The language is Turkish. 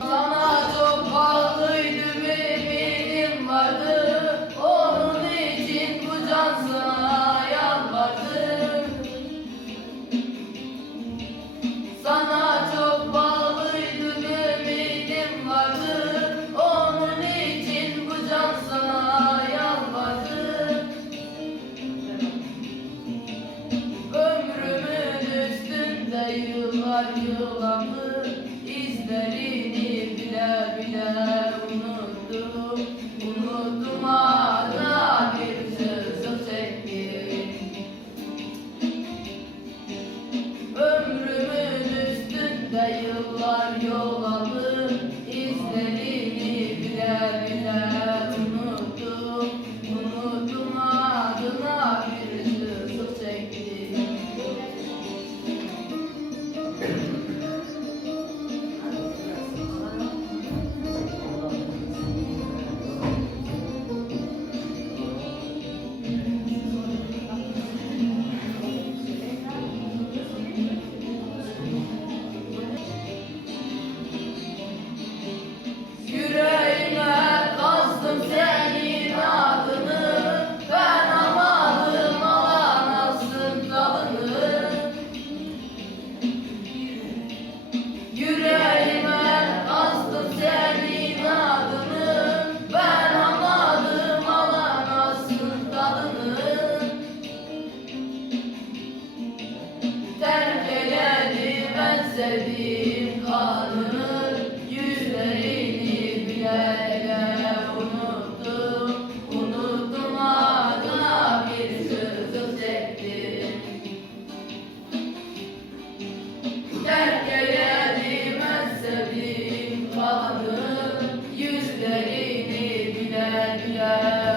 Sana çok bağlıydım, ümidim vardı. Onun için bu can sana yalvardım. Sana çok bağlıydım, ümidim vardı. Onun için bu can sana yalvardım. Ömrümün üstünde yıllar yıllandı. İzlerini bile bile unuttum. Unuttum hala bir sızı çektim. Ömrümün üstünde yıllar yol aldı. İzlerini bile bile unuttum. Unuttum adına bir sızı çektim. Yüreğime kazdım senin adını, ben amadım alamazsın dalını. Yüreğime kazdım senin adını, ben amadım alamazsın dalını. Terk eyledim ben sevdiğim kadını, yüzlerini bile bile unuttum. Unuttum adına bir sızı çektim. Terk eyledim ben sevdiğim kadını, yüzlerini bile bile